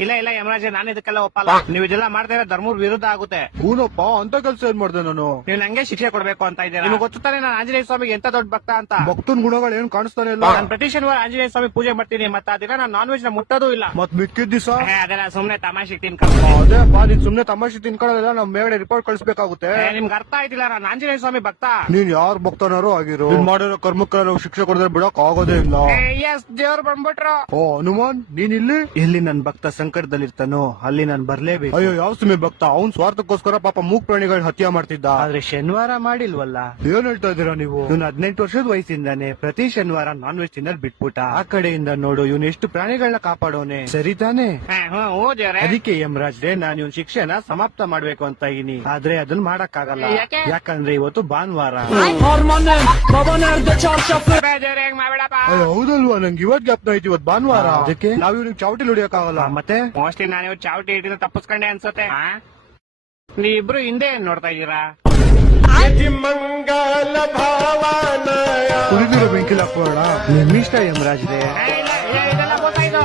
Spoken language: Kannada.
ಇಲ್ಲ ಇಲ್ಲ ಯಮರಾಜ, ನಾನು ಇದಕ್ಕೆಲ್ಲ ಒಪ್ಪಲ್ಲ. ನೀವು ಇದೆಲ್ಲ ಮಾಡ್ತಾ ಇರೋ ಧರ್ಮದ ವಿರುದ್ಧ ಆಗುತ್ತೆ. ಹೂನಪ್ಪ, ಅಂತ ಕೆಲ್ಸ ಏನ್ ಮಾಡ್ದೆ ನಾನು? ನೀವು ನಂಗೆ ಶಿಕ್ಷೆ ಕೊಡ್ಬೇಕು ಅಂತ ಇದ್ದೀರಾ. ನಿಮ್ಗೆ ಗೊತ್ತಾನೆ ನಾನು ಆಂಜನೇಯ ಸ್ವಾಮಿಗೆ ಎಂತ ದೊಡ್ಡ ಭಕ್ತ ಅಂತ. ಭಕ್ತನ್ ಗುಣಗಳು ಏನ್ ಕಾಣಿಸ್ತಾನೆ ಇಲ್ಲ. ನಾನು ಪ್ರತಿ ಶನಿವಾರ ಆಂಜನೇಯ ಸ್ವಾಮಿ ಪೂಜೆ ಮಾಡ್ತೀನಿ. ಮತ್ತೆ ಅದನ್ನ ನಾನು ನಾನ್ ವೆಜ್ ನ ಮುಟ್ಟೋದು ಇಲ್ಲ. ಮತ್ ಮಿಕ್ಕಿದ ದಿವಸ ಅದೆಲ್ಲ ಸುಮ್ನೆ ತಮಾಷೆ ತಿನ್ಕ. ಅದೇ ಬಾ, ನೀನ್ ಸುಮ್ನೆ ತಮಾಷೆ ತಿನ್ಕೊಳ್ಳೋದಿಲ್ಲ, ನಮ್ ಮೇಗಡೆ ರಿಪೋರ್ಟ್ ಕಳಿಸ್ಬೇಕಾಗುತ್ತೆ. ನಿಮ್ಗೆ ಅರ್ಥ ಆಯ್ತಿಲ್ಲ, ನಾನು ಆಂಜನೇಯ ಸ್ವಾಮಿ ಭಕ್ತ. ನೀನ್ ಯಾರ್ ಭಕ್ತನಾರು ಆಗಿರೋ, ನೀನ್ ಮಾಡಿರೋ ಕರ್ಮಕ್ಕೆ ನಾವು ಶಿಕ್ಷೆ ಕೊಡದ್ರೆ ಬಿಡಕ್ ಆಗೋದೇ ಇಲ್ಲ. ಎಸ್, ದೇವ್ರು ಬಂದ್ಬಿಟ್ರು. ಓ ಹನುಮಾನ್, ನೀನ್ ಇಲ್ಲಿ? ಎಲ್ಲಿ ನನ್ ಭಕ್ತ ಸಂಕಟದಲ್ಲಿರ್ತಾನೋ ಅಲ್ಲಿ ನಾನು ಬರ್ಲೇಬೇಕು. ಅಯ್ಯೋ, ಯಾವ ಸಮಯ ಭಕ್ತ? ಅವ್ನ್ ಸ್ವಾರ್ಥಕ್ಕೋಸ್ಕರ ಪಾಪ ಮೂಕ್ ಪ್ರಾಣಿಗಳನ್ನ ಹತ್ಯೆ ಮಾಡ್ತಿದ್ದ. ಆದ್ರೆ ಶನಿವಾರ ಮಾಡಿಲ್ವಲ್ಲ. ಏನ್ ಹೇಳ್ತಾ ಇದೀರಾ ನೀವು? ಇವ್ನು 18 ವರ್ಷದ ವಯಸ್ಸಿಂದಾನೆ ಪ್ರತಿ ಶನಿವಾರ ನಾನ್ ವೆಜ್ ತಿನ್ನೋದ್ ಬಿಟ್ಬಿಟ್ಟ. ಆ ಕಡೆಯಿಂದ ನೋಡು, ಇವ್ನು ಎಷ್ಟು ಪ್ರಾಣಿಗಳನ್ನ ಕಾಪಾಡೋನೆ. ಸರಿ ತಾನೆ? ಅದಕ್ಕೆ ಯಮರಾಜ್ರೆ, ನಾನು ಇವ್ನ ಶಿಕ್ಷೆನ ಸಮಾಪ್ತ ಮಾಡ್ಬೇಕು ಅಂತ ಇದೀನಿ. ಆದ್ರೆ ಅದನ್ನ ಮಾಡಕ್ಕಾಗಲ್ಲ. ಯಾಕಂದ್ರೆ ಇವತ್ತು ಭಾನುವಾರ. ಅಯ್ಯೋ, ಹೌದಲ್ವಾ? ನಂಗೆ ಇವತ್ ಜ್ಞಾಪನ ಐತಿ, ಇವತ್ ಭಾನುವಾರ. ಅದಕ್ಕೆ ನಾವ್ ಇವ್ನಿಗೆ ಚಾವಟಿ ಹೊಡಿಯಕ್ ಆಗಲ್ಲ. ಮತ್ತೆ ಮೋಸ್ಟ್ಲಿ ನಾನು ಇವತ್ತು ಚಾವಟಿ ಹಿಡಿದು ತಪ್ಪಿಸ್ಕೊಂಡೆ ಅನ್ಸುತ್ತೆ. ನೀವಿಬ್ರು ಹಿಂದೆ ಏನ್ ನೋಡ್ತಾ ಇದ್ದೀರಾ? ಮಂಗಲ ಭಾವನಯ ಕುಡಿದಿರೋ ಬೆಂಕಿಲ್ ಹಾಕೋಣ. ನಿಮ್ಮಿಷ್ಟ ಯಮರಾಜ್ರೆ. ಇದೆಲ್ಲ ಗೊತ್ತಾಯ್ತು.